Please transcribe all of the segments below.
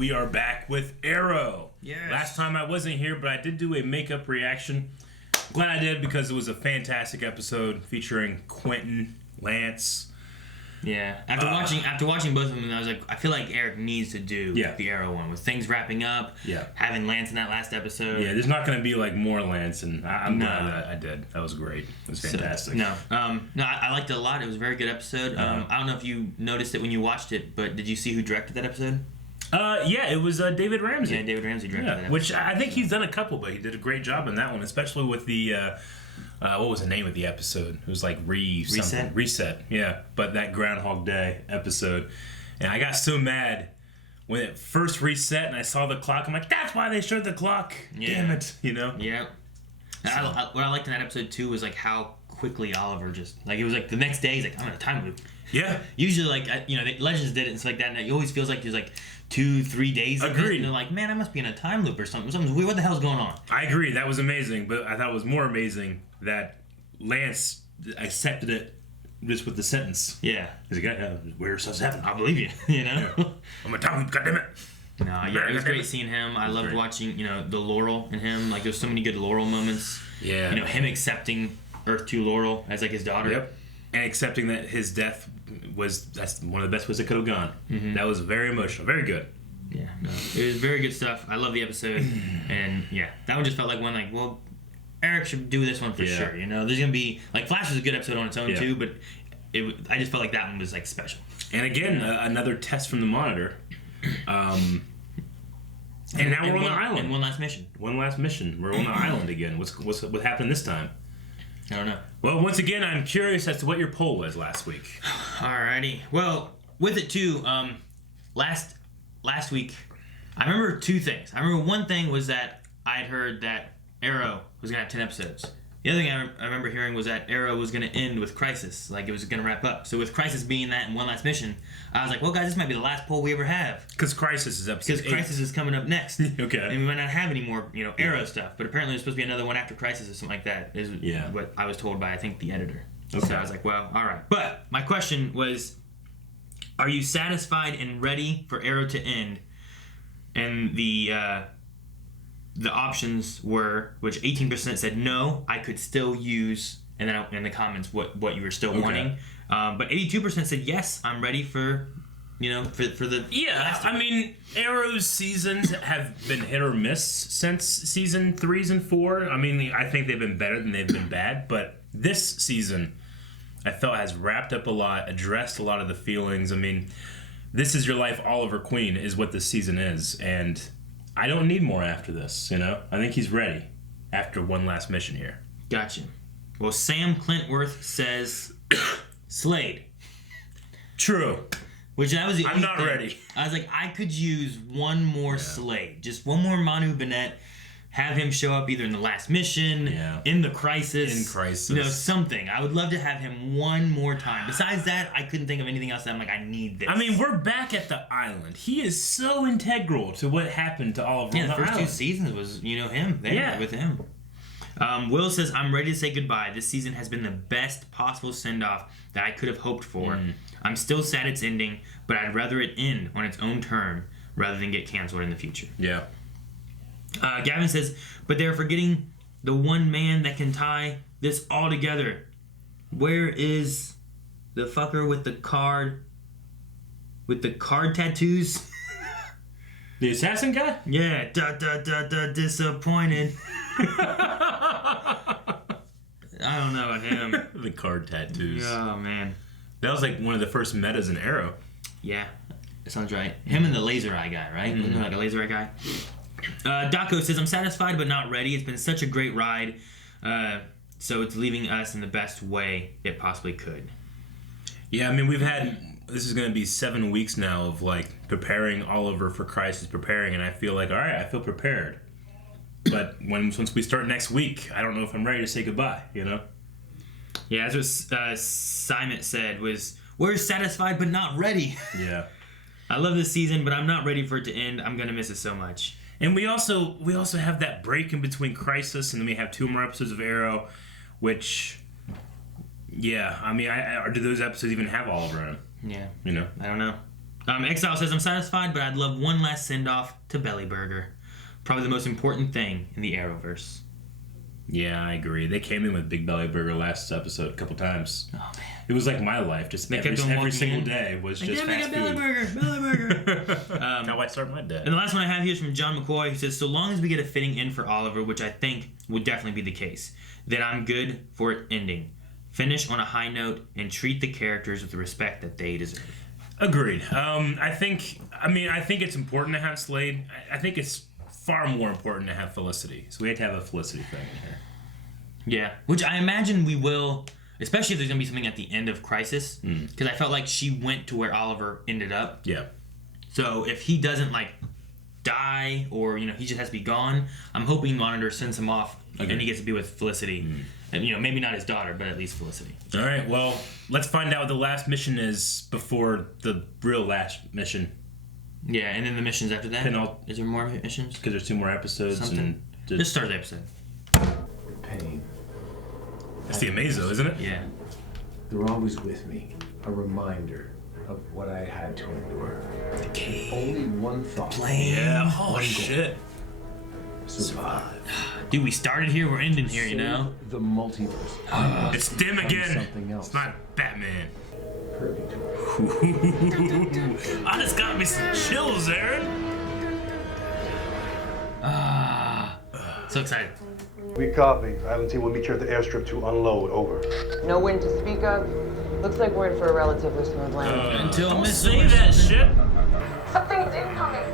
we are back with Arrow. Yes. Last time I wasn't here, but I did do a makeup reaction. Glad I did because it was a fantastic episode featuring Quentin, Lance. Yeah. After watching both of them, I was like, I feel like Eric needs to do the Arrow one with things wrapping up. Yeah. Having Lance in that last episode. Yeah, there's not going to be like more Lance, and I'm glad that I did. That was great. It was fantastic. I liked it a lot. It was a very good episode. I don't know if you noticed it when you watched it, but did you see who directed that episode? Yeah, it was David Ramsey. Yeah, David Ramsey directed that episode. Which I think he's done a couple, but he did a great job in that one, especially with the, what was the name of the episode? It was like Reset, yeah. But that Groundhog Day episode. And I got so mad when it first reset and I saw the clock. I'm like, that's why they showed the clock. Yeah. Damn it, you know? Yeah. So. What I liked in that episode, too, was like how quickly Oliver just, like, it was like the next day, he's like, I'm in a time loop. Yeah. Usually, like, the Legends did it and stuff like that, and it always feels like there's like 2-3 days. Agreed. And they're like, man, I must be in a time loop or something. Something's weird. What the hell's going on? I agree. That was amazing, but I thought it was more amazing that Lance accepted it just with the sentence. Yeah. He's like, weird stuff's happening. I believe you, you know? Yeah. I'm a time loop, goddammit. No, yeah, it was great seeing him. I loved watching, the Laurel in him. Like, there's so many good Laurel moments. Yeah. Him accepting Earth 2 Laurel as, like, his daughter. Yep. And accepting that his death that's one of the best ways it could have gone. Mm-hmm. That was very emotional. Very good. Yeah. No, it was very good stuff. I love the episode. And, yeah, that one just felt like one, like, well, Eric should do this one for sure. There's going to be, like, Flash was a good episode on its own, too, but I just felt like that one was, like, special. And, again, another test from the Monitor. And now we're on the island. And one last mission. We're on the island again. What happened this time? I don't know. Well, once again, I'm curious as to what your poll was last week. Alrighty. Well, with it too, last week, I remember two things. I remember one thing was that I'd heard that Arrow was gonna have 10 episodes. The other thing I remember hearing was that Arrow was going to end with Crisis. Like, it was going to wrap up. So with Crisis being that and one last mission, I was like, well, guys, this might be the last poll we ever have. Because Crisis is episode 8. Because Crisis is coming up next. Okay. And we might not have any more, Arrow stuff. But apparently there's supposed to be another one after Crisis or something like that. Is what I was told by, I think, the editor. Okay. So I was like, well, all right. But my question was, are you satisfied and ready for Arrow to end? And the options were, which 18% said no, I could still use, and then in the comments what you were still wanting. But 82% said yes, I'm ready for the last I mean, Arrow's seasons have been hit or miss since season 3s and 4. I mean, I think they've been better than they've been bad, but this season I felt has wrapped up a lot, addressed a lot of the feelings. I mean, This Is Your Life Oliver Queen is what this season is, and I don't need more after this, I think he's ready after one last mission here. Gotcha. Well, Sam Clintworth says Slade. True. Which I was I'm not ready. I was like, I could use one more Slade. Just one more Manu Bennett. Have him show up either in the last mission, in the Crisis. Something. I would love to have him one more time. Besides that, I couldn't think of anything else that I'm like, I need this. I mean, we're back at the island. He is so integral to what happened to all of them. Yeah, the first 2 seasons was, him there with him. Will says, I'm ready to say goodbye. This season has been the best possible send-off that I could have hoped for. I'm still sad it's ending, but I'd rather it end on its own term rather than get canceled in the future. Yeah. Gavin says, but they're forgetting the one man that can tie this all together. Where is the fucker with the card tattoos? The assassin guy? Yeah. Disappointed. I don't know about him. The card tattoos. Oh, man. That was like one of the first metas in Arrow. Yeah. That sounds right. Him and the laser eye guy, right? Wasn't there like a laser eye guy? Daco says, I'm satisfied but not ready. It's been such a great ride. So it's leaving us in the best way it possibly could. Yeah, I mean, this is going to be 7 weeks now of like preparing Oliver for Crisis, and I feel like, all right, I feel prepared. But once we start next week, I don't know if I'm ready to say goodbye, Yeah, that's what Simon said was, we're satisfied but not ready. Yeah. I love this season, but I'm not ready for it to end. I'm going to miss it so much. And we also have that break in between Crisis, and then we have 2 more episodes of Arrow, which, I mean, do those episodes even have Oliver in them? Yeah. I don't know. Exile says, I'm satisfied, but I'd love one last send-off to Belly Burger. Probably the most important thing in the Arrowverse. Yeah, I agree. They came in with Big Belly Burger last episode a couple times. Oh, man. It was like my life. Just every single day was just fast food. Belly Burger. How I start my day. And the last one I have here is from John McCoy, who says, so long as we get a fitting end for Oliver, which I think would definitely be the case, then I'm good for it ending. Finish on a high note and treat the characters with the respect that they deserve. Agreed. I think it's important to have Slade. I think it's far more important to have Felicity. So we have to have a Felicity thing in here. Yeah, which I imagine we will, especially if there's going to be something at the end of Crisis, because I felt like she went to where Oliver ended up. Yeah. So if he doesn't, like, die or, he just has to be gone, I'm hoping Monitor sends him off and he gets to be with Felicity. And, maybe not his daughter, but at least Felicity. All right, well, let's find out what the last mission is before the real last mission. Yeah, and then the missions after that? Is there more missions? Because there's 2 more episodes. Something? Just start the episode. Pain. That's the Amazo, isn't it? Yeah. They're always with me. A reminder of what I had to endure. The cave. Only one thought. Yeah, oh shit. Survive. Dude, we started here, we're ending here, The multiverse. It's dim again. Something else. It's not Batman. Purgatory. I just got me some chills, Aaron. So excited. We copy. Island team will meet you at the airstrip to unload. Over. No wind to speak of. Looks like we're in for a relatively smooth landing. Until Don't Miss say that shit. Something's incoming.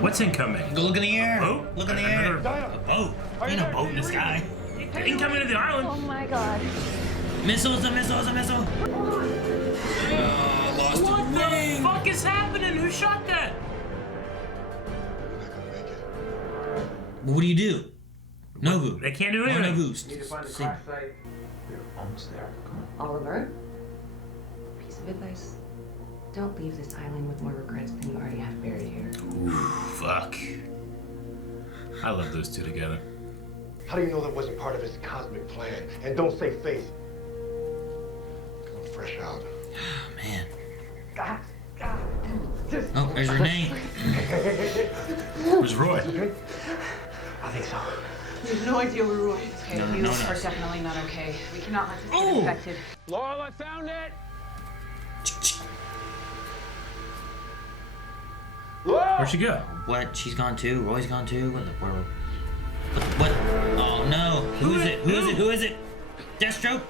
What's incoming? Go look in the air. Boat? Look in the air. A boat. There ain't no boat in the sky. Incoming to the island. Oh my god. Missiles, a missile. What the fuck is happening? Who shot that? What do you do? Novu. They can't do No anything. Novu. Need to find a crash site. We're almost there. Come on. Oliver, piece of advice. Don't leave this island with more regrets than you already have buried here. Ooh, fuck. I love those 2 together. How do you know that wasn't part of his cosmic plan? And don't say faith. I'm fresh out. Oh, man. Oh, there's Renee. Where's Roy? I think so. We have no idea where Roy is. Okay, No, we no, are no. definitely not okay. We cannot let this Oh. get infected. Laurel, I found it. Where'd she go? What? She's gone too? Roy's gone too? What in the world? What? Oh no. Who is it? Who is it? Deathstroke?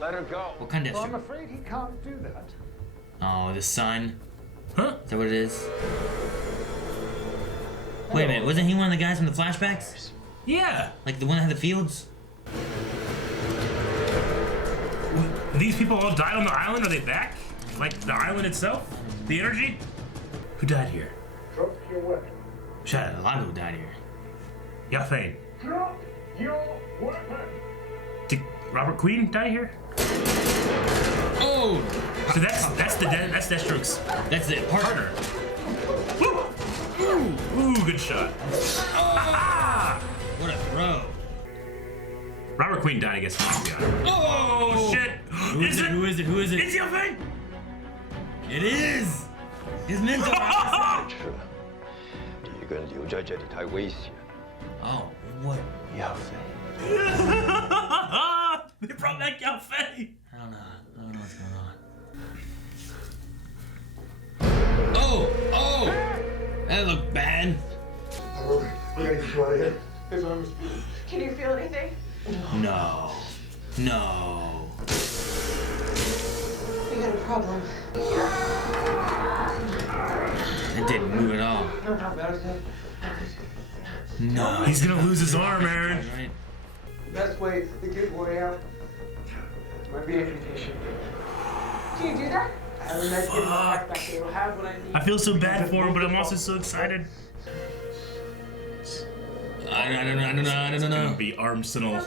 Let her go. What kind of Well, I'm Deathstroke? afraid he can't do that. Oh, the sun. Huh? Is that what it is? Wait a minute. Wasn't he one of the guys from the flashbacks? Yeah. Like the one that had the fields? These people all died on the island? Are they back? Like the island itself? The energy? Who died here? Drop your weapon. Shut up. A lot of people died here. Yafane. Drop your weapon. Did Robert Queen die here? Oh! So that's Deathstroke's That's the partner. Woo! Ooh, good shot. Ah! What a throw. Robert Queen died against Marietta. Oh! Shit! Who is it? Who is it? Who is it? It's Yafane! It is! His mentor! 你一个人留在这里太危险。 Oh, what? They brought back Yafane! I don't know what's going on. Oh! That looked bad. We gotta get you out of here. His arm is bleeding. Can you feel anything? No. We got a problem. It didn't move at all. No. He's gonna lose his arm, Aaron. Right? Best way to get Roy out might be amputation. Can you do that? I have a med kit in my backpack. It'll have what I need. I feel so bad for him, but I'm also so excited. I don't know. It's gonna be Arsenal.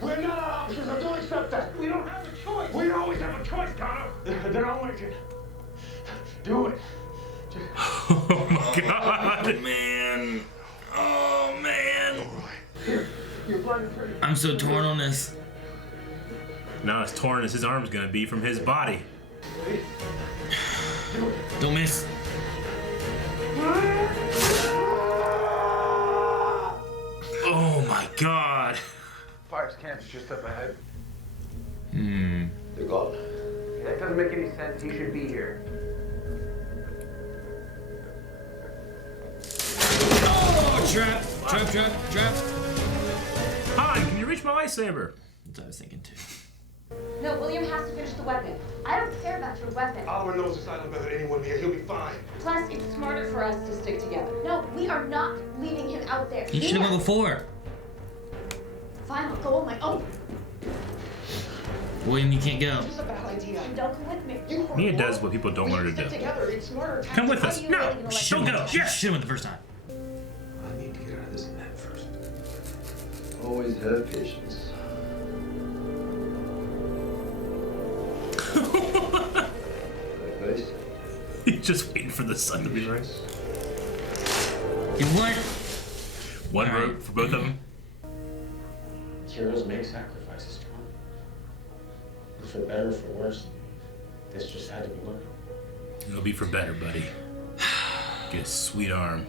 We're not officers. I don't accept that. We don't have a choice. We always have a choice, Connor. Then I want you. Do it. Oh my god, man. Oh man. You're blind and pretty. I'm so torn on this. Not as torn as his arm's gonna be from his body. Don't miss. Oh my god. Fire's camp's just up ahead. They're gone. That doesn't make any sense. He should be here. Oh, trap. Trap. Han, can you reach my lightsaber? That's what I was thinking too. No, William has to finish the weapon. I don't care about your weapon. Oliver knows this island better than anyone here. He'll be fine. Plus, it's smarter for us to stick together. No, we are not leaving him out there. You should have went before. Fine, I'll go on my own. William, you can't go. It's a bad idea. Don't come with me. Mia does what people don't want her to do. Together, it's smarter. Come with us. Are you No, really gonna let don't me go. She Yes. should have went the first time. I need to get out of this net first. Always have patience. Nice. He's just waiting for the sun to be right. You what? One All right. rope for both of them. Heroes make sacrifices, John. For better or for worse, this just had to be one. It'll be for better, buddy. Get a sweet arm.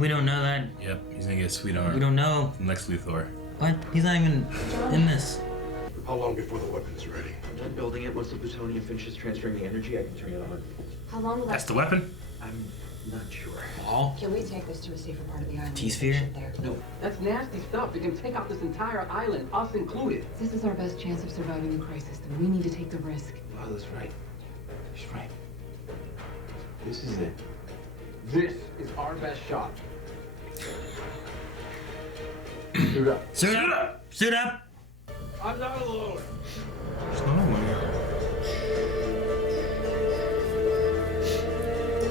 We don't know that. Yep, he's gonna get a sweet arm. We don't know. From Lex Luthor. What? He's not even in this. How long before the weapon is ready? I'm building it. Once the plutonium finishes transferring the energy, I can turn it on. How long will That's that the weapon? I'm not sure. All. Can we take this to a safer part of the island? T-sphere? There. No, that's nasty stuff. It can take out this entire island, us included. This is our best chance of surviving the crisis, and we need to take the risk. Lala's right. She's right. This is it. This is our best shot. Suit up. Suit up! Suit up! I'm not alone.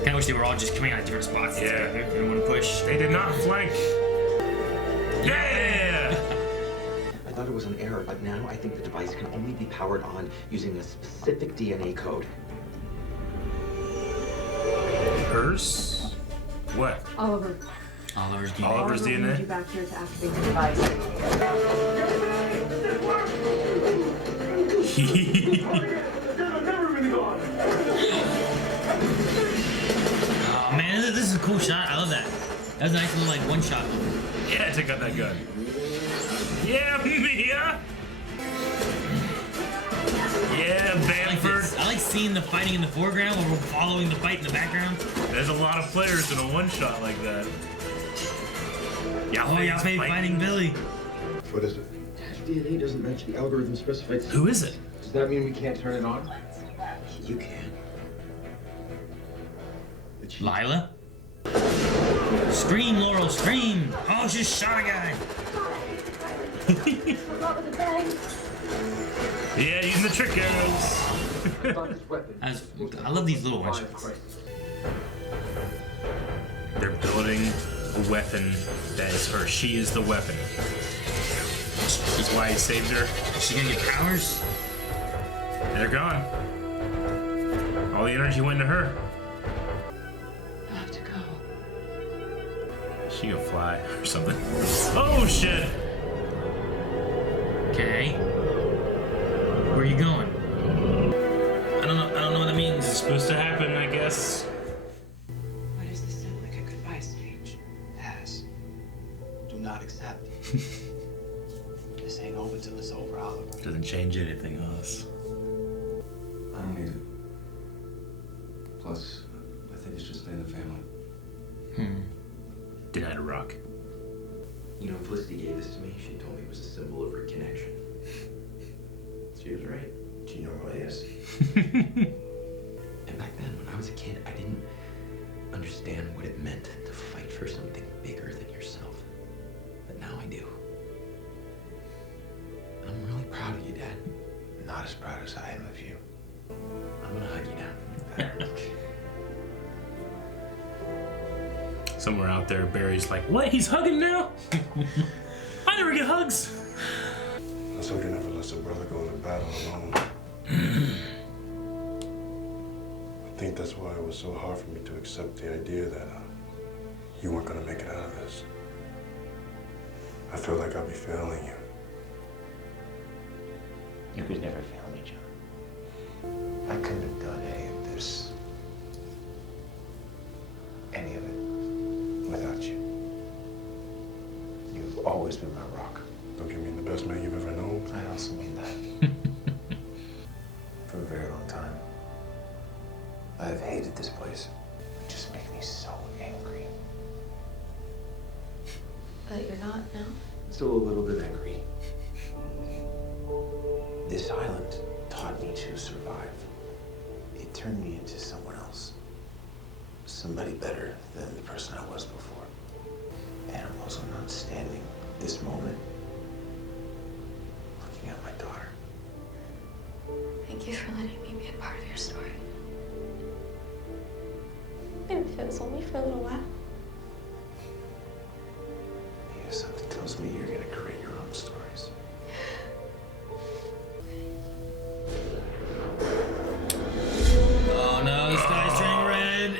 Kinda wish they were all just coming out of different spots. Yeah. They didn't want to push. They did not flank. Yeah! I thought it was an error, but now I think the device can only be powered on using a specific DNA code. Hers? What? Oliver. Oliver's DNA. Oliver's We need you DNA? back here to activate the device. Oh man, this is a cool shot. I love that. That was a nice little like one shot. Yeah, take out that gun. Yeah, Mia! Yeah, I like Bamford. this. I like seeing the fighting in the foreground while we're following the fight in the background. There's a lot of players in a one shot like that. Oh, yeah, fighting Billy. What is it? DNA doesn't match the algorithm specified. Who is it? Does that mean we can't turn it on? You can. Lila? Scream, Laurel, scream! Oh, she just shot a guy. Yeah, using the trick arrows. I love these little one shots. They're building a weapon that is her. She is the weapon. That's why he saved her. Is she gonna get powers? They're gone. All the energy went to her. I have to go. She gonna fly or something. Oh shit! Okay. Where are you going? I don't know what that means. It's supposed to happen, I guess. Why does this sound like a goodbye speech? Pass. Do not accept. This ain't over till it's over, Oliver. Doesn't change anything else. I don't need it. Plus, I think it's just in the family. Denied a rock. You know, Felicity gave this to me. She told me it was a symbol of reconnection. She was right. She normally is. And back then, when I was a kid, I didn't understand what it meant to fight for something bigger than yourself. But now I do. I'm really proud of you, Dad. Not as proud as I am of you. I'm gonna hug you now. Somewhere out there, Barry's like, what? He's hugging now? I never get hugs. That's why you never let your brother go into battle alone. I think that's why it was so hard for me to accept the idea that you weren't gonna make it out of this. I feel like I'll be failing you. You could never fail me, John. I couldn't have done always been my rock. Don't you mean the best man you've ever known? I also mean that. For a very long time, I have hated this place. It just makes me so angry. But you're not now? Still a little bit angry. This island taught me to survive. It turned me into someone else. Somebody better than the person I was before. And I'm also not standing this moment looking at my daughter. Thank you for letting me be a part of your story. Even if it was only for a little while. Because something tells me you're gonna create your own stories. Oh no, the sky's turning red.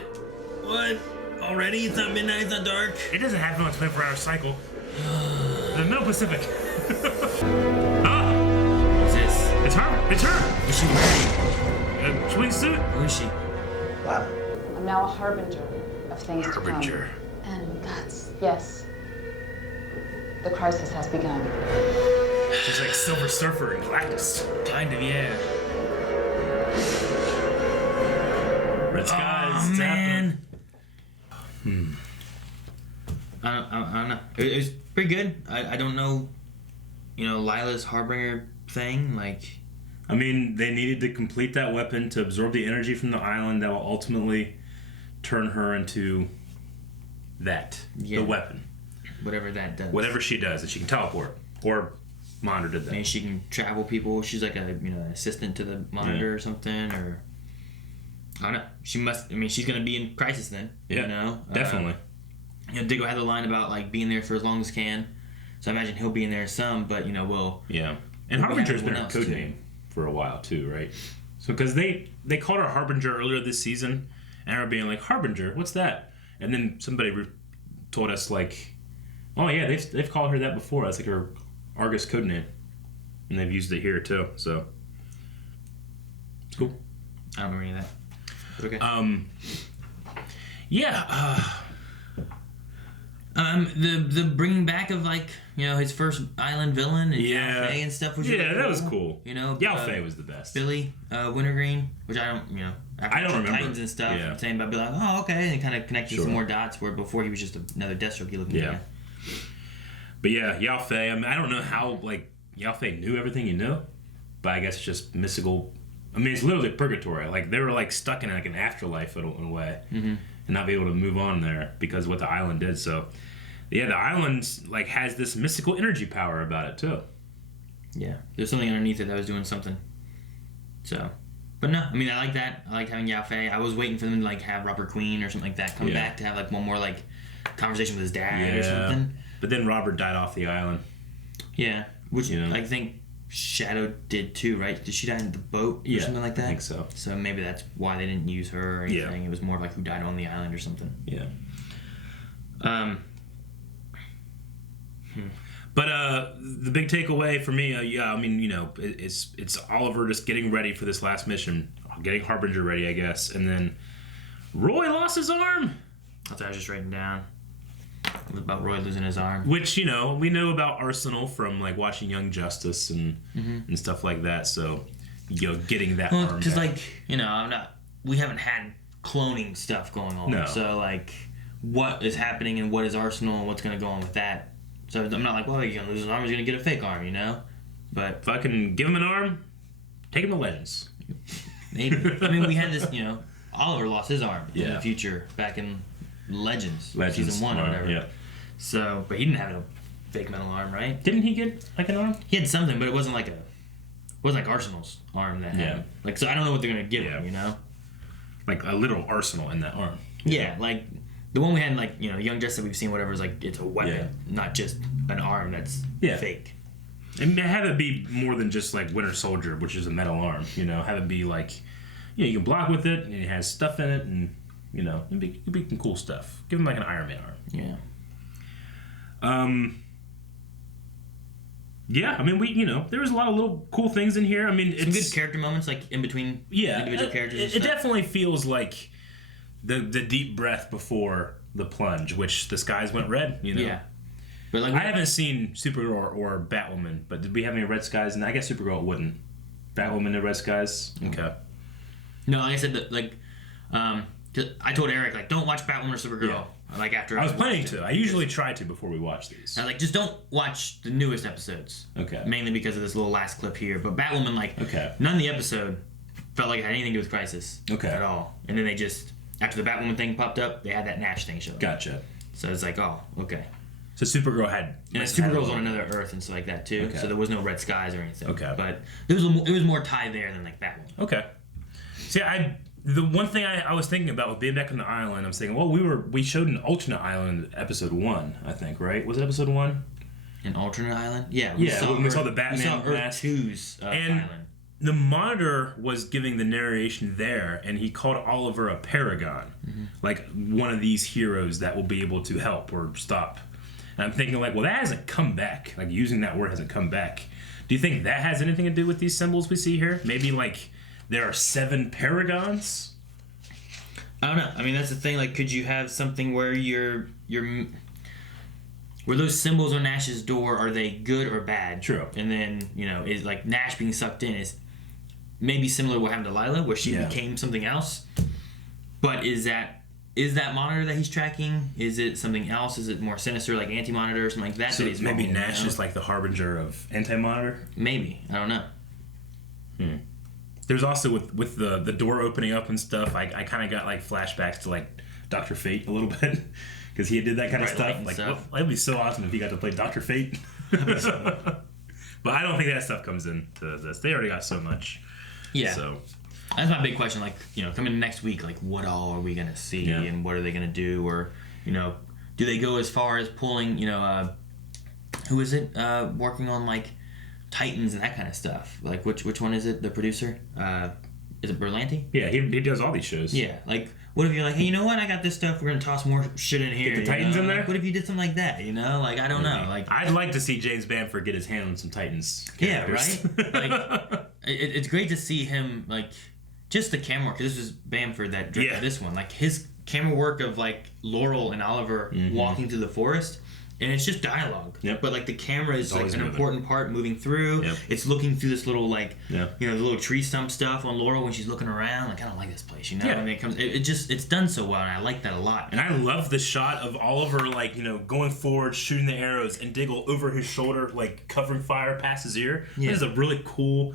What? Already? It's not midnight, it's not dark. It doesn't happen on a 24-hour cycle. The Middle Pacific. Ah! What's this? It's her! It's her! What's she wearing? A swimsuit? Who is she? Wow. I'm now a harbinger of things Harbinger. to come. And that's... Yes. The crisis has begun. She's like Silver Surfer and Galactus. Kind of, yeah. Red skies. Oh, it's man. happening. I don't know. It was pretty good. I don't know, Lila's Harbinger thing. Like, I mean, they needed to complete that weapon to absorb the energy from the island that will ultimately turn her into that. Yeah. The weapon. whatever that does. Whatever she does, that she can teleport. Or Monitor did that. Maybe she can travel people. She's like an assistant to the Monitor or something, or I don't know. She must. I mean, she's gonna be in crisis then. Yeah, definitely. Diggo had the line about like being there for as long as can, so I imagine he'll be in there some. But we'll. Yeah, and Harbinger's been a code name for a while too, right? So because they called her Harbinger earlier this season, and they were being like, Harbinger, what's that? And then somebody told us like, oh yeah, they've called her that before. That's like her Argus code name, and they've used it here too. So it's cool. I don't remember any of that. Okay. The bringing back of his first island villain and Yao Fei and stuff was really cool. That was cool. Yao Fei was the best. Billy Wintergreen, which I don't I don't remember Titans and stuff. Saying about be like, oh okay, and kind of connected some more dots where before he was just another Deathstroke looking guy. But yeah, Yao Fei. I mean, I don't know how Yao Fei knew everything he knew, but I guess it's just mystical. I mean, it's literally Purgatory. Like they were stuck in an afterlife in a way, and not be able to move on there because of what the island did. So, yeah, the island has this mystical energy power about it too. Yeah, there's something underneath it that was doing something. So, but no, I mean, I like that. I like having Yao Fei. I was waiting for them to have Robert Queen or something like that come back to have one more conversation with his dad or something. But then Robert died off the island. Yeah, which I think Shadow did too, right? Did she die in the boat or something like that? I think so. So maybe that's why they didn't use her or anything. It was more who died on the island or something. Yeah. But the big takeaway for me, it's Oliver just getting ready for this last mission, getting Harbinger ready, I guess, and then Roy lost his arm. That's what I was just writing down. It was about Roy losing his arm. Which, we know about Arsenal from watching Young Justice and stuff like that. So, getting that arm because back. we haven't had cloning stuff going on. No. So what is happening and what is Arsenal and what's going to go on with that. So I'm not he's going to lose his arm, he's going to get a fake arm, But if I can give him an arm, take him to Legends. Maybe. I mean, we had this, Oliver lost his arm in the future back in Legends season 1 or whatever. Yeah. So, but he didn't have a fake metal arm, right? Didn't he get an arm? He had something, but it wasn't like Arsenal's arm that had. So I don't know what they're gonna give him, Like a literal arsenal in that arm. Yeah, the one we had in Young Justice that we've seen, whatever, is it's a weapon, not just an arm that's fake. And have it be more than just Winter Soldier, which is a metal arm. Have it be you can block with it, and it has stuff in it, and it'd be some cool stuff. Give him an Iron Man arm. Yeah. Yeah, I mean, there was a lot of little cool things in here. I mean, some good character moments, in between individual characters and stuff. It definitely feels like the deep breath before the plunge, which the skies went red, Yeah. But like I haven't seen Supergirl or Batwoman, but did we have any Red Skies? And I guess Supergirl wouldn't. Batwoman and Red Skies? Okay. No, like I said, that like, 'cause I told Eric, like, don't watch Batwoman or Supergirl. Yeah. Like, after I was planning to. I usually try to before we watch these. I was like, just don't watch the newest episodes. Okay. Mainly because of this little last clip here. But Batwoman, like, Okay. none of the episode felt like it had anything to do with Crisis. Okay. At all. And then they just, after the Batwoman thing popped up, they had that Nash thing show up. Gotcha. So it's like, oh, okay. So Supergirl had... And Supergirl's on another Earth and stuff like that, too. Okay. So there was no Red Skies or anything. Okay. But it was more tied there than, like, Batwoman. Okay. See, the one thing I was thinking about with being back on the island, I was thinking, well, we showed an alternate island in episode 1, I think, right? Was it episode 1? An alternate island? Yeah. We saw the Batman we saw Earth mask. 2's and island. The Monitor was giving the narration there, and he called Oliver a paragon. Mm-hmm. Like, one of these heroes that will be able to help or stop. And I'm thinking, like, well, that hasn't come back. Like, using that word hasn't come back. Do you think that has anything to do with these symbols we see here? Maybe, like, there are 7 paragons? I don't know. I mean, that's the thing. Like, could you have something where where those symbols on Nash's door, are they good or bad? True. And then, is like Nash being sucked in is maybe similar to what happened to Lila, where she became something else. But is that Monitor that he's tracking? Is it something else? Is it more sinister, like Anti-Monitor or something like that? So that he's maybe following, Nash is like the harbinger of Anti-Monitor? Maybe. I don't know. There's also with the door opening up and stuff, I kind of got like flashbacks to like Dr. Fate a little bit because he did that kind of stuff. Like, that'd be so awesome if he got to play Dr. Fate. But I don't think that stuff comes into this. They already got so much. Yeah. So that's my big question. Like, coming next week, like, what all are we gonna see, and what are they gonna do, or do they go as far as pulling, who is it working on like Titans and that kind of stuff? Like, which one is it? The producer? Is it Berlanti? Yeah, he does all these shows. Yeah, like, what if you're like, hey, you know what? I got this stuff. We're gonna toss more shit in here. Get the Titans in there. Like, what if you did something like that? Like, I don't know. Like, I'd like to see James Bamford get his hand on some Titans. Yeah, right. Like, it's great to see him, like, just the camera work. This is Bamford that directed this one. Like, his camera work of like Laurel and Oliver walking through the forest. And it's just dialogue. Yep. But, like, the camera is, like, an moving. important part moving through. Yep. It's looking through this little, like, Yeah. the little tree stump stuff on Laurel when she's looking around. Like, I don't like this place, Yeah. And it's done so well, and I like that a lot. And I love the shot of Oliver, like, going forward, shooting the arrows, and Diggle over his shoulder, like, covering fire past his ear. Yeah. That is a really cool,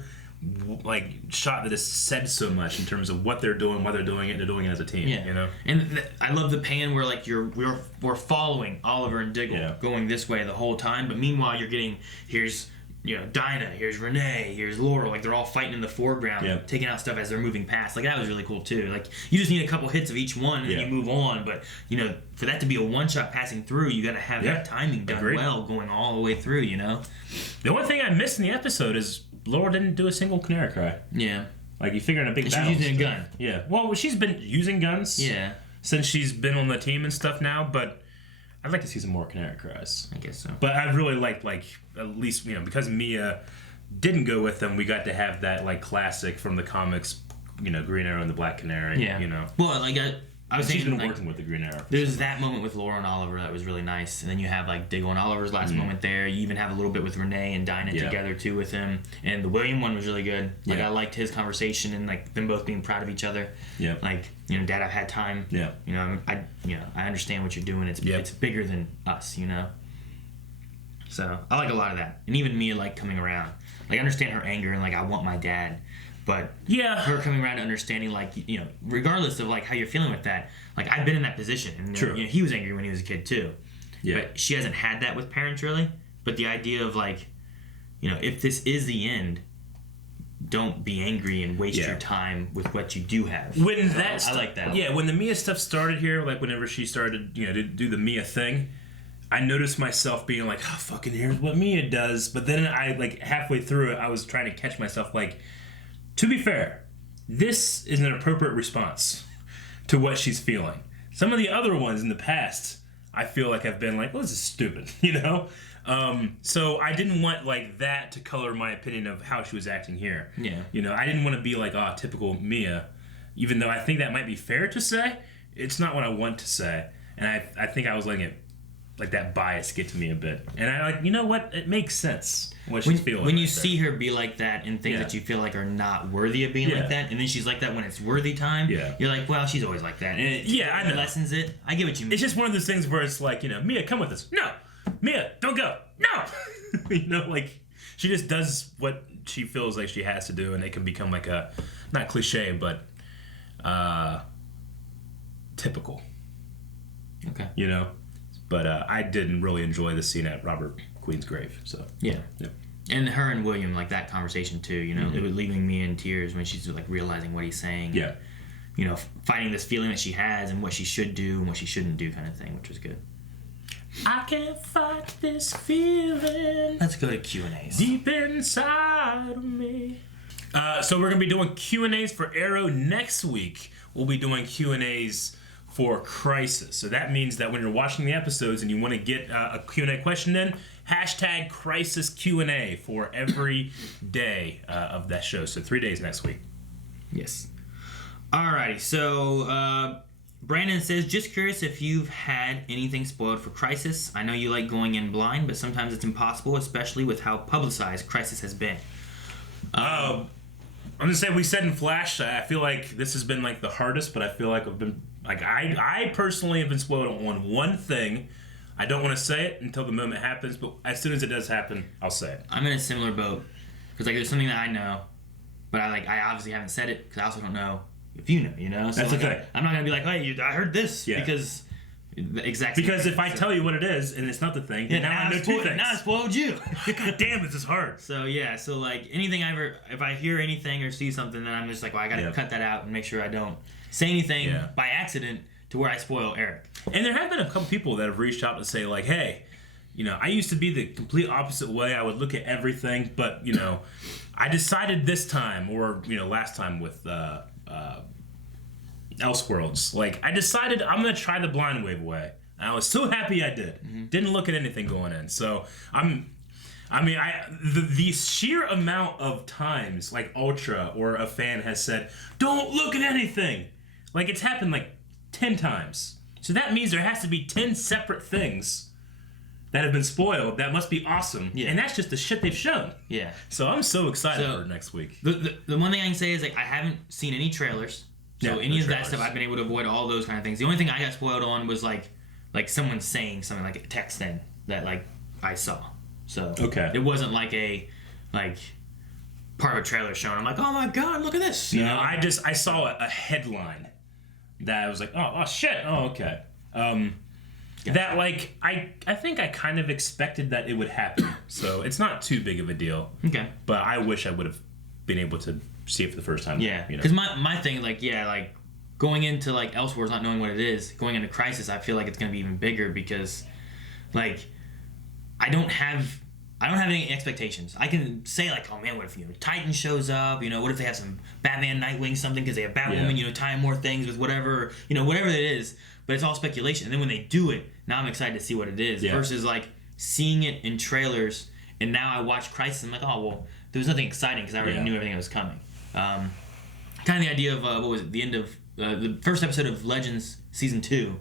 like, shot that has said so much in terms of what they're doing, why they're doing it, and they're doing it as a team. Yeah. And I love the pan where, like, we're following Oliver and Diggle going this way the whole time, but meanwhile you're getting, here's Dinah, here's Renee, here's Laurel, like, they're all fighting in the foreground, taking out stuff as they're moving past. Like, that was really cool too. Like, you just need a couple hits of each one and then you move on, but for that to be a one shot passing through, you got to have that timing done well, going all the way through. The only thing I missed in the episode is Laura didn't do a single canary cry. Yeah. Like, you figure in a big And battle. she's using a gun. Yeah. Well, she's been using guns. Yeah. Since she's been on the team and stuff now, but I'd like to see some more canary cries. I guess so. But I'd really like, at least, because Mia didn't go with them, we got to have that, like, classic from the comics, Green Arrow and the Black Canary. Yeah. Well, like, I was she's thinking, been like, working with the Green Arrow. There's that moment with Laura and Oliver that was really nice, and then you have like Diggle and Oliver's last moment there. You even have a little bit with Renee and Dinah together too with him, and the William one was really good. Like, I liked his conversation and like them both being proud of each other. Yeah. Like, Dad, I've had time. Yeah. I understand what you're doing. It's bigger than us. So I like a lot of that, and even Mia like coming around. Like, I understand her anger and like I want my dad. But her coming around to understanding, like, regardless of like how you're feeling with that, like, I've been in that position, and he was angry when he was a kid too. Yeah. But she hasn't had that with parents really. But the idea of like, if this is the end, don't be angry and waste your time with what you do have. When that I like that. Yeah, when the Mia stuff started here, like whenever she started, to do the Mia thing, I noticed myself being like, oh, fucking here's what Mia does. But then I, like, halfway through it, I was trying to catch myself, like, to be fair, this is an appropriate response to what she's feeling. Some of the other ones in the past, I feel like I've been like, well, this is stupid, So I didn't want, like, that to color my opinion of how she was acting here. Yeah. I didn't want to be like, oh, typical Mia, even though I think that might be fair to say. It's not what I want to say. And I think I was letting it, that bias get to me a bit, and I like, you know what, it makes sense what she's feeling. When you right see her be like that in things that you feel like are not worthy of being like that, and then she's like that when it's worthy time. Yeah. You're like, well, she's always like that, and I know. lessens it. I get what you mean. It's just one of those things where it's like, Mia, come with us. No, Mia, don't go. No, like she just does what she feels like she has to do, and it can become like a not cliche, but typical. Okay. But I didn't really enjoy the scene at Robert Queen's grave. So yeah. And her and William, like that conversation too. It was leaving me in tears when she's like realizing what he's saying. Yeah. Fighting this feeling that she has and what she should do and what she shouldn't do, kind of thing, which was good. I can't fight this feeling. Let's go to Q&As. Deep inside of me. So we're gonna be doing Q&As for Arrow next week. We'll be doing Q&As for Crisis. So that means that when you're watching the episodes and you want to get a Q&A question in, hashtag Crisis Q&A for every day of that show. So 3 days next week. Yes. Alrighty, so Brandon says, just curious if you've had anything spoiled for Crisis. I know you like going in blind, but sometimes it's impossible, especially with how publicized Crisis has been. I'm gonna say we said in Flash, I feel like this has been like the hardest, but I feel like I've been like I personally have been spoiled on one thing. I don't want to say it until the moment happens, but as soon as it does happen, I'll say it. I'm in a similar boat because like there's something that I know, but I obviously haven't said it because I also don't know if you know. So that's like, okay. I'm not gonna be like, hey, I heard this because exactly because if I tell you what it is and it's not the thing, then now I know two things. Now I spoiled you. God damn, this is hard. So yeah, so like anything if I hear anything or see something, then I'm just like, well, I gotta cut that out and make sure I don't say anything by accident to where I spoil Eric. And there have been a couple people that have reached out to say like, hey, I used to be the complete opposite way. I would look at everything, but I decided this time, or last time with Elseworlds, like I decided I'm gonna try the blind wave way. And I was so happy I did. Mm-hmm. Didn't look at anything going in. So the sheer amount of times like Ultra or a fan has said, don't look at anything. Like it's happened like 10 times. So that means there has to be 10 separate things that have been spoiled that must be awesome. Yeah. And that's just the shit they've shown. Yeah. So I'm so excited for next week. The one thing I can say is like I haven't seen any trailers. So any of that stuff I've been able to avoid all those kind of things. The only thing I got spoiled on was like someone saying something like a text thing that like I saw. So it wasn't like a part of a trailer showing. I'm like, oh my god, look at this. You know, I saw a headline that I was like, oh shit, oh okay. That like I think I kind of expected that it would happen. So it's not too big of a deal. Okay. But I wish I would have been able to see it for the first time. Yeah. Because my thing going into like Elseworlds not knowing what it is, going into Crisis, I feel like it's gonna be even bigger because like I don't have any expectations. I can say like, oh man, what if Titan shows up? What if they have some Batman, Nightwing, something because they have Batwoman, tie in more things with whatever it is. But it's all speculation. And then when they do it, now I'm excited to see what it is versus like seeing it in trailers. And now I watch Crisis and I'm like, oh well, there was nothing exciting because I already knew everything that was coming. Kind of the idea of what was it? The end of the first episode of Legends season 2.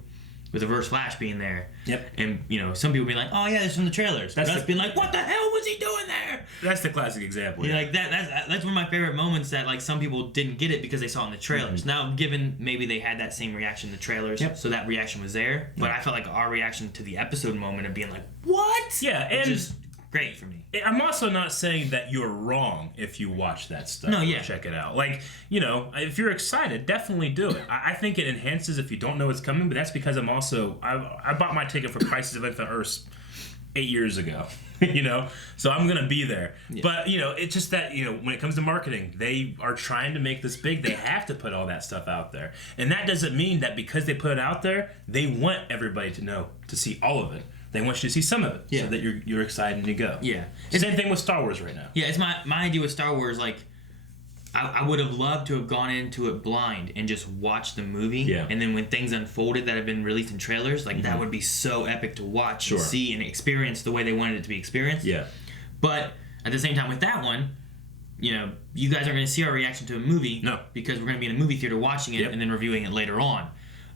With Reverse Flash being there. Yep. And, some people being like, oh, yeah, that's from the trailers. That's being like, what the hell was he doing there? That's the classic example. Yeah, like that's one of my favorite moments that, like, some people didn't get it because they saw it in the trailers. Mm-hmm. Now, given maybe they had that same reaction in the trailers, so that reaction was there. But I felt like our reaction to the episode moment of being like, what? Yeah, and just great for me. I'm also not saying that you're wrong if you watch that stuff. No, yeah. Check it out. Like, if you're excited, definitely do it. I think it enhances if you don't know it's coming, but that's because I bought my ticket for Crisis of Infinite Earths 8 years ago, so I'm going to be there. Yeah. But, it's just that, when it comes to marketing, they are trying to make this big. They have to put all that stuff out there. And that doesn't mean that because they put it out there, they want everybody to see all of it. They want you to see some of it so that you're excited and you go. Yeah. Same thing with Star Wars right now. Yeah, it's my idea with Star Wars, like, I would have loved to have gone into it blind and just watched the movie. Yeah. And then when things unfolded that have been released in trailers, like, that would be so epic to watch and see and experience the way they wanted it to be experienced. Yeah. But at the same time with that one, you guys aren't going to see our reaction to a movie. No. Because we're going to be in a movie theater watching it and then reviewing it later on.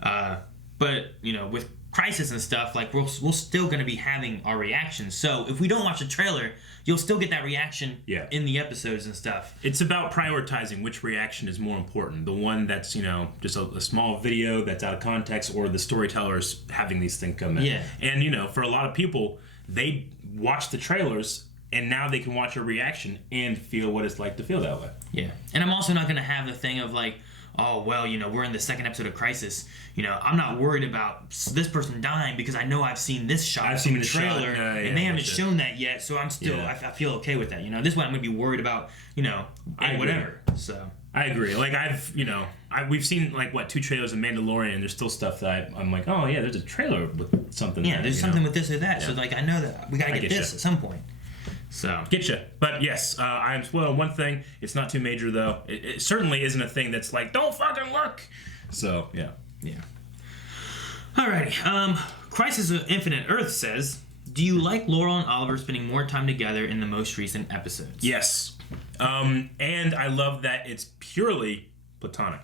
But, with Crisis and stuff, like we're still going to be having our reactions. So if we don't watch the trailer, you'll still get that reaction in the episodes and stuff. It's about prioritizing which reaction is more important. The one that's, just a small video that's out of context, or the storytellers having these things come in. Yeah. And, for a lot of people, they watch the trailers and now they can watch a reaction and feel what it's like to feel that way. Yeah. And I'm also not going to have the thing of like, oh, well, we're in the second episode of Crisis. I'm not worried about this person dying because I know I've seen this shot. I've seen the trailer, and they haven't shown that yet, so I'm still, I feel okay with that. This one I'm going to be worried about, whatever. So I agree. Like, we've seen, 2 trailers of Mandalorian, and there's still stuff that I'm like, oh, yeah, there's a trailer with something. Yeah, there's something with this or that. Yeah. So, I know that we got to get this at some point. So Getcha. But yes, I am spoiled on one thing. It's not too major, though. It certainly isn't a thing that's like, don't fucking look. So, yeah. Yeah. Alrighty. Crisis of Infinite Earth says, do you like Laurel and Oliver spending more time together in the most recent episodes? Yes. And I love that it's purely platonic.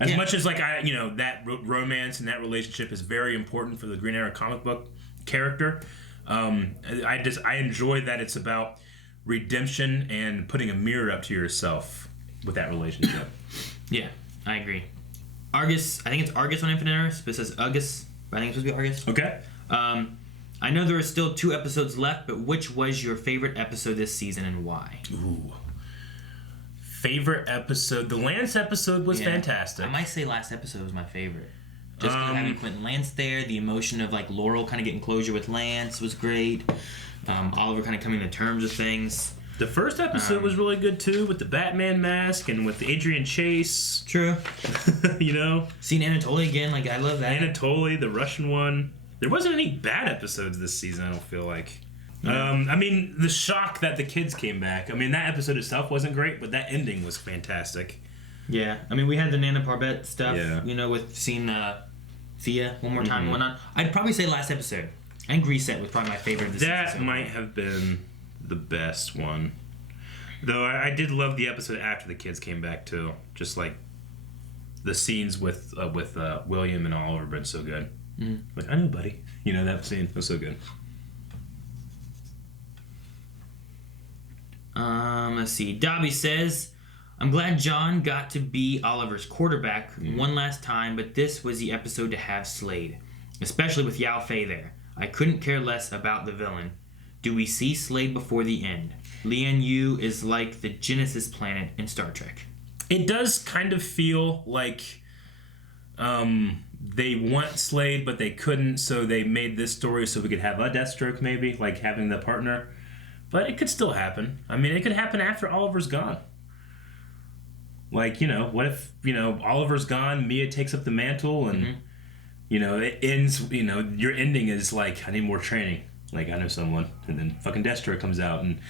As much as that romance and that relationship is very important for the Green Arrow comic book character. I enjoy that it's about redemption and putting a mirror up to yourself with that relationship. Yeah, I agree. Argus, I think it's Argus on Infinite Earth, but it says Argus, but I think it's supposed to be Argus. Okay. I know there are still 2 episodes left, but which was your favorite episode this season and why? Ooh. Favorite episode? The Lance episode was fantastic. I might say last episode was my favorite. Just having Quentin Lance there, the emotion of Laurel kind of getting closure with Lance was great. Oliver kind of coming to terms with things. The first episode was really good too, with the Batman mask and with Adrian Chase. True. Seeing Anatoly again, I love that. Anatoly, the Russian one. There wasn't any bad episodes this season, I don't feel like. Yeah. The shock that the kids came back. That episode itself wasn't great, but that ending was fantastic. Yeah, we had the Nana Parbat stuff, with seeing Thea one more time and whatnot. I'd probably say last episode. And Reset was probably my favorite of the season. That might have been the best one. Though I did love the episode after the kids came back, too. Just, the scenes with William and Oliver have been so good. Mm-hmm. I know, buddy. That scene was so good. Let's see. Dobby says, I'm glad John got to be Oliver's quarterback one last time, but this was the episode to have Slade, especially with Yao Fei there. I couldn't care less about the villain. Do we see Slade before the end? Lian Yu is like the Genesis planet in Star Trek. It does kind of feel like they want Slade, but they couldn't, so they made this story so we could have a Deathstroke, maybe, having the partner. But it could still happen. It could happen after Oliver's gone. What if, Oliver's gone, Mia takes up the mantle, and, it ends, your ending is I need more training. I know someone. And then fucking Deathstroke comes out, and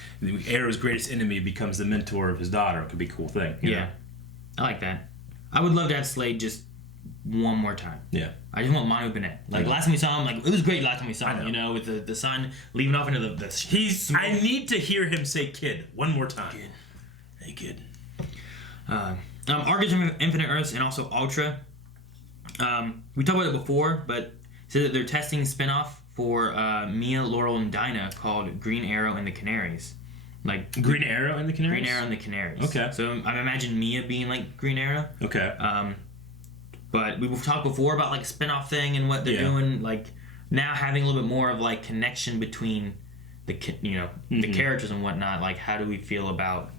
Arrow's greatest enemy becomes the mentor of his daughter. It could be a cool thing. You know? I like that. I would love to have Slade just one more time. Yeah. I just want Manu Bennett. Last time we saw him, it was great last time we saw him, with the sun leaving off into the I need to hear him say kid one more time. Kid. Hey, kid. Argus from Infinite Earths and also Ultra. We talked about it before, but said that they're testing a spinoff for Mia, Laurel, and Dinah called Green Arrow and the Canaries. Green Arrow and the Canaries? Green Arrow and the Canaries. Okay. So I imagine Mia being Green Arrow. Okay. But we've talked before about a spin-off thing and what they're doing, now having a little bit more of connection between the the characters and whatnot. How do we feel about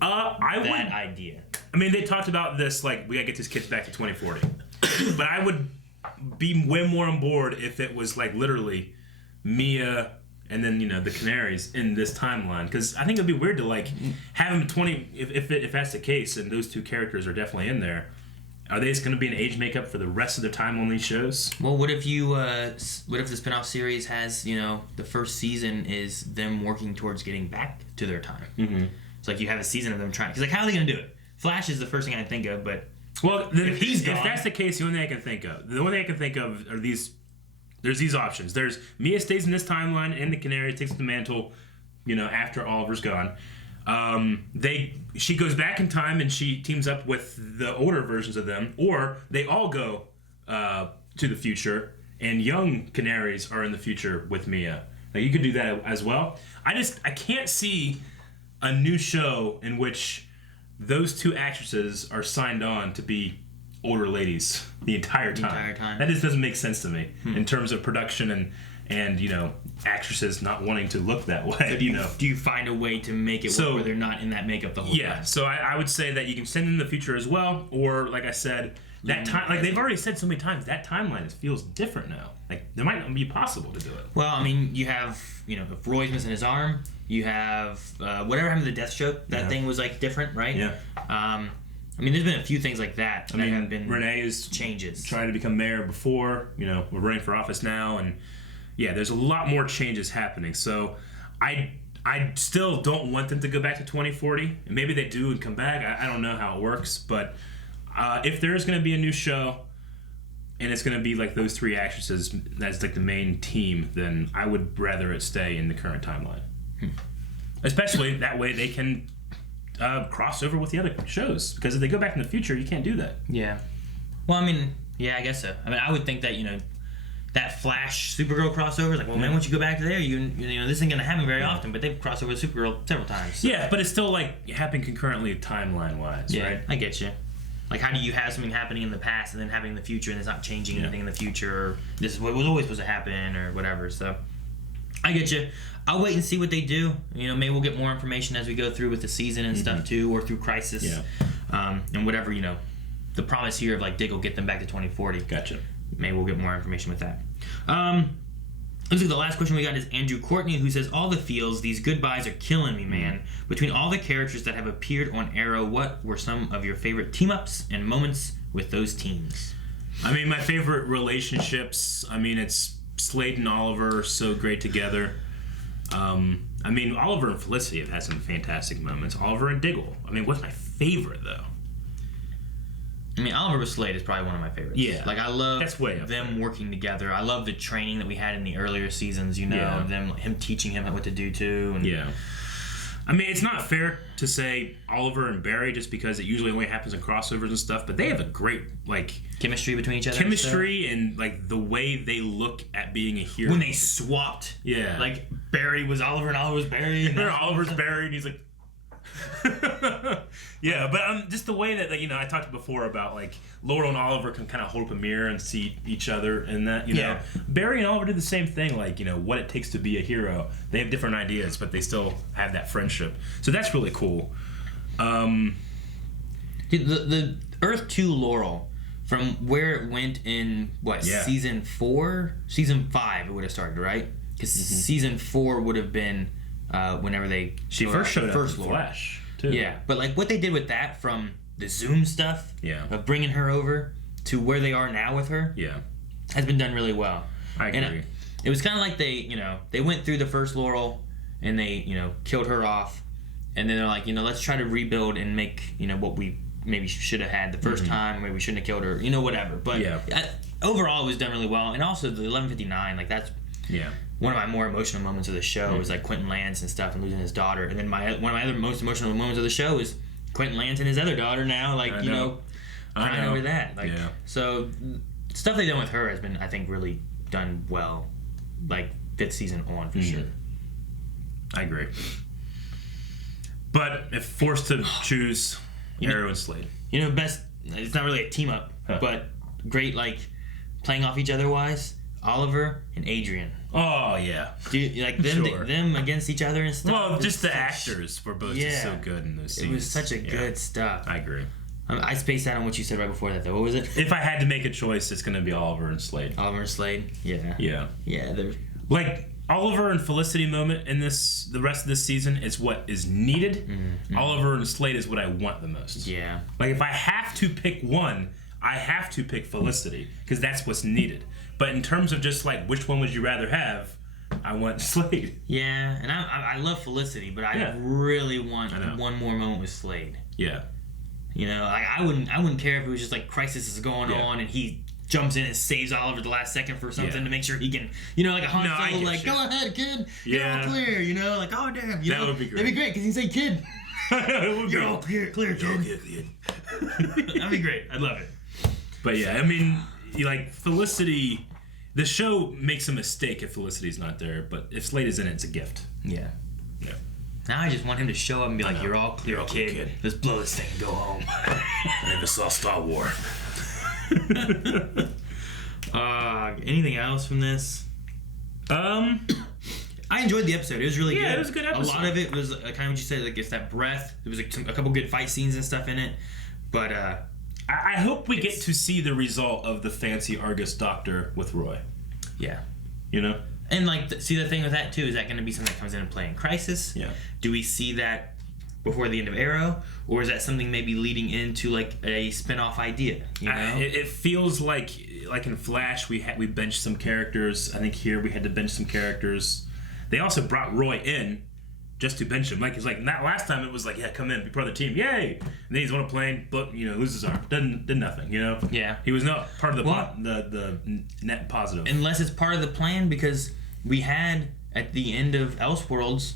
that idea? They talked about this we gotta get these kids back to 2040. But I would be way more on board if it was literally Mia and then the Canaries in this timeline, because I think it'd be weird to have them 20 if that's the case and those 2 characters are definitely in there. Are they just going to be an age makeup for the rest of their time on these shows? Well, what if the spin-off series has, the first season is them working towards getting back to their time? Mm-hmm. It's you have a season of them trying. Because how are they going to do it? Flash is the first thing I think of, but if that's the case, the only thing I can think of are these. There's these options. There's Mia stays in this timeline, and the Canary takes the mantle, after Oliver's gone. She goes back in time and she teams up with the older versions of them, or they all go to the future, and young canaries are in the future with Mia. Like, you could do that as well. I can't see a new show in which those two actresses are signed on to be older ladies the entire time. That just doesn't make sense to me in terms of production and you know, actresses not wanting to look that way. So do you find a way to make it work where they're not in that makeup the whole time? Yeah, so I would say that you can send in the future as well, or like I said, that time, like they've already said so many times, that timeline feels different now. Like, it might not be possible to do it. Well, I mean, you have, you know, if Roy's missing his arm, you have whatever happened to the Deathstroke. That thing was like different, right? Yeah. I mean, there's been a few things like that that have been Renee is changes. Trying to become mayor before, you know, we're running for office now, and yeah, there's a lot more changes happening. So I still don't want them to go back to 2040. And maybe they do and come back. I don't know how it works, but if there is going to be a new show and it's going to be like those three actresses that's like the main team, then I would rather it stay in the current timeline. Especially that way they can cross over with the other shows, because if they go back in the future, you can't do that. Yeah. Well, I mean, yeah, I guess so. I mean, I would think that, you know, that Flash Supergirl crossover is like, well, man, once you go back there, you know, this isn't going to happen very often, but they've crossed over with Supergirl several times. So. Yeah, but it's still like happening concurrently timeline-wise, right? I get you. Like, how do you have something happening in the past and then having in the future, and it's not changing anything in the future, or this is what was always supposed to happen, or whatever. So, I get you. I'll wait and see what they do. You know, maybe we'll get more information as we go through with the season and stuff too, or through Crisis, and whatever. You know, the promise here of like Dick will get them back to 2040. Gotcha. Maybe we'll get more information with that. Looks like the last question we got is Andrew Courtney, who says, all the feels, these goodbyes are killing me, man. Between all the characters that have appeared on Arrow, what were some of your favorite team-ups and moments with those teams? I mean, my favorite relationships, I mean, it's Slade and Oliver, so great together. I mean, Oliver and Felicity have had some fantastic moments. Oliver and Diggle. I mean, what's my favorite, though? I mean, Oliver with Slade is probably one of my favorites. Yeah. Like, I love them there. Working together. I love the training that we had in the earlier seasons, you know, him teaching him what to do, too. And yeah. I mean, it's not fair to say Oliver and Barry just because it usually only happens in crossovers and stuff, but they have a great, like... chemistry between each other. Chemistry and, like, the way they look at being a hero. When they swapped. Yeah. Like, Barry was Oliver and Oliver was Barry. And Oliver's Barry, and he's like... Yeah, but just the way that, like, you know, I talked before about, like, Laurel and Oliver can kind of hold up a mirror and see each other, and that, you know, Barry and Oliver do the same thing, like, you know, what it takes to be a hero. They have different ideas, but they still have that friendship. So that's really cool. The Earth 2 Laurel, from where it went in, season 4? Season 5 it would have started, right? Because season 4 would have been whenever she first showed up in Flash, too. Yeah, but like what they did with that from the Zoom stuff, of bringing her over to where they are now with her, has been done really well. I agree. And it was kind of like they went through the first Laurel and they, killed her off, and then they're like, let's try to rebuild and make, what we maybe should have had the first time, maybe we shouldn't have killed her, whatever. But overall, it was done really well, and also the 1159, like that's one of my more emotional moments of the show was like Quentin Lance and stuff and losing his daughter, and then one of my other most emotional moments of the show is Quentin Lance and his other daughter now, like crying over that, like so stuff they've done with her has been, I think, really done well, like 5th season on for sure. I agree. But if forced to choose, Arrow and Slade. Best. It's not really a team up, but great, like playing off each other wise. Oliver and Adrian. Oh yeah, dude, like them against each other and stuff. Well, just the actors were both just so good in those scenes. It was such a good stuff. I agree. I spaced out on what you said right before that, though. What was it? If I had to make a choice, it's going to be Oliver and Slade. Oliver and Slade. Yeah. They're like Oliver and Felicity moment in this. The rest of this season is what is needed. Oliver and Slade is what I want the most. Yeah. Like if I have to pick one, I have to pick Felicity because that's what's needed. But in terms of just like which one would you rather have, I want Slade. Yeah, and I love Felicity, but I really want one more moment with Slade. Yeah. I wouldn't care if it was just like crisis is going on and he jumps in and saves Oliver at the last second for something to make sure he can, like a Han Solo, like, go ahead, kid, you're all clear, like, oh damn, that would be great. That'd be great because he'd say, kid, you're all clear, kid. That'd be great. I'd love it. But yeah, I mean, like Felicity. The show makes a mistake if Felicity's not there, but if Slade is in it, it's a gift. Yeah. Yeah. Now I just want him to show up and be like, "You're all clear, kid. Let's blow this thing and go home." I never saw Star Wars. Anything else from this? I enjoyed the episode. It was really good. Yeah, it was a good episode. A lot of it was kind of what you said, like it's that breath. There was a couple good fight scenes and stuff in it, but I hope we get to see the result of the fancy Argus doctor with Roy. Yeah. You know? And like, see the thing with that too, is that going to be something that comes into play in Crisis? Yeah. Do we see that before the end of Arrow, or is that something maybe leading into like a spin-off idea? You know, it feels like in Flash we benched some characters. I think here we had to bench some characters. They also brought Roy in just to bench him. Like it's like not last time it was like, yeah, come in, be part of the team, yay. And then he's on a plane, but loses his arm, did nothing. Yeah. He was not part of the net positive. Unless it's part of the plan, because we had at the end of Elseworlds,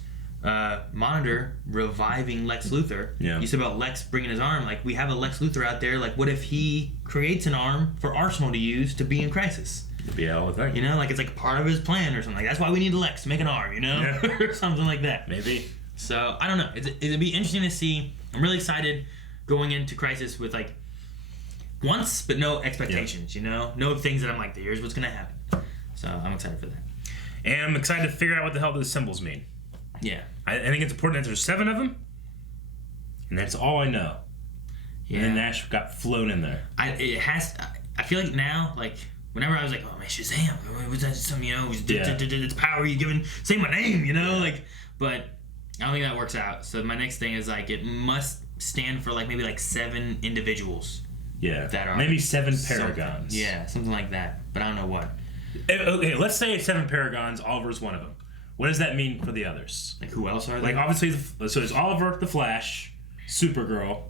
Monitor reviving Lex Luthor. Yeah. You said about Lex bringing his arm. Like, we have a Lex Luthor out there. Like, what if he creates an arm for Arsenal to use to be in Crisis? Yeah, all the thing. Like it's like part of his plan or something. Like, that's why we need Lex to make an arm, Yeah. or something like that. Maybe. So, I don't know. It'd be interesting to see. I'm really excited going into Crisis with, like, wants, but no expectations, No things that I'm like, here's what's going to happen. So, I'm excited for that. And I'm excited to figure out what the hell those symbols mean. Yeah. I think it's important that there's 7 of them, and that's all I know. Yeah. And then Nash got flown in there. I feel like now, like, whenever I was like, oh man, Shazam, was that some, it's power you giving, say my name, like, but I don't think that works out. So my next thing is, like, it must stand for, like, maybe, like, 7 individuals. Yeah. That are maybe 7 Paragons. Yeah, something like that. But I don't know what. Okay, let's say it's 7 Paragons, Oliver's one of them. What does that mean for the others? Like, who else are Like, there? obviously, so there's Oliver, the Flash, Supergirl,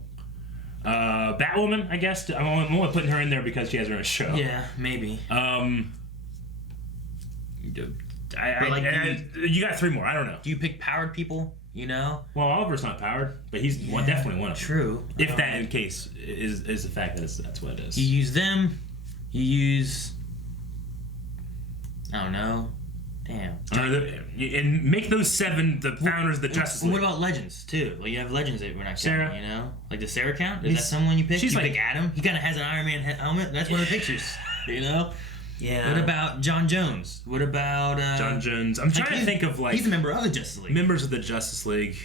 Batwoman, I guess. I'm only putting her in there because she has her own show. Yeah, maybe. You got 3 more. I don't know. Do you pick powered people? Well, Oliver's not powered, but he's definitely one of them. True. If that, in case, is the fact that that's what it is. You use them. You use... I don't know. Damn. And make those 7 the founders of the Justice League. What about Legends, too? Like, you have Legends that we're not Sarah. counting, Like, does Sarah count? Is that someone you pick? She's you like pick Adam? He kind of has an Iron Man helmet. That's one of the pictures, Yeah. What about John Jones? What about... John Jones. I'm trying to think of, like... He's a member of the Justice League. Members of the Justice League.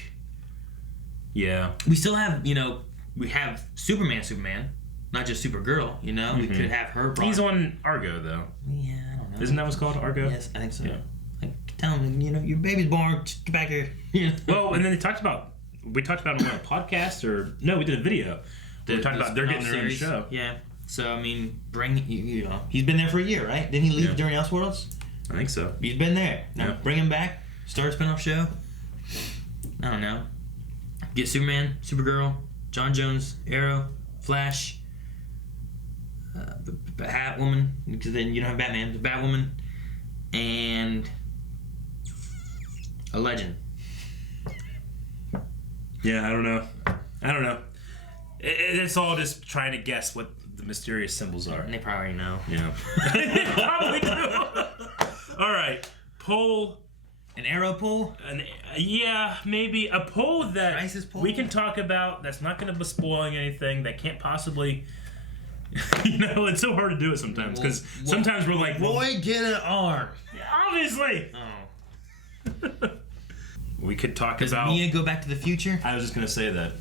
Yeah. We still have, we have Superman. Not just Supergirl, We could have her brought. He's on Argo, though. Yeah, I don't know. Isn't that what's called, Argo? Yes, I think so. Yeah. Like, tell him, your baby's born, get back here. Well, and then we talked about it on a podcast, or no, we did a video. We talked about they're getting their own show. Yeah. So, I mean, bring, he's been there for a year, right? Didn't he leave during Elseworlds? I think so. He's been there. Now, Yeah. bring him back, start a spinoff show. I don't know. Get Superman, Supergirl, John Jones, Arrow, Flash, Batwoman, because then you don't have Batman, the Batwoman, and a Legend. Yeah, I don't know. It's all just trying to guess what the mysterious symbols are. And they probably know. Yeah. They probably do. All right. Poll. An Arrow poll? Yeah, maybe. A poll that Crisis poll? we can talk about that's not going to be spoiling anything, that can't possibly... it's so hard to do it sometimes, because sometimes we're like... Roy, get an arm. Obviously! Oh. We could talk Does about... Mia go back to the future? I was just going to say that.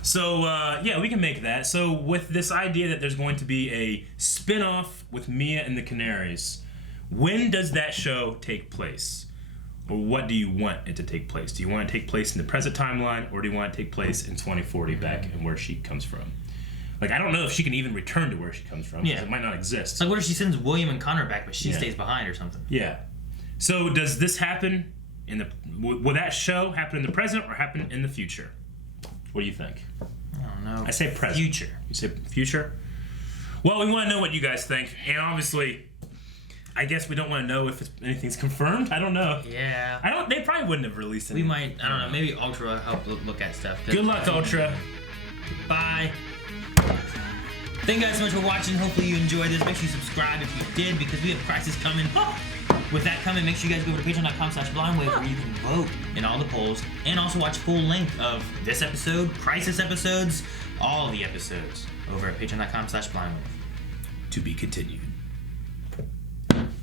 So, yeah, we can make that. So, with this idea that there's going to be a spin-off with Mia and the Canaries, when does that show take place? Or what do you want it to take place? Do you want it to take place in the present timeline, or do you want it to take place in 2040 back and where she comes from? Like, I don't know if she can even return to where she comes from, because it might not exist. Like, what if she sends William and Connor back, but she stays behind or something? Yeah. So, does this happen in the... Will that show happen in the present or happen in the future? What do you think? I don't know. I say present. Future. You say future? Well, we want to know what you guys think, and obviously... I guess we don't want to know if anything's confirmed. I don't know. Yeah. They probably wouldn't have released it. We might, I don't know, maybe Ultra help look at stuff. Good luck, Ultra. Bye. Thank you guys so much for watching. Hopefully you enjoyed this. Make sure you subscribe if you did, because we have prizes coming. With that coming, make sure you guys go over to patreon.com/blindwave where you can vote in all the polls and also watch full length of this episode, Crisis episodes, all the episodes over at patreon.com/blindwave. To be continued.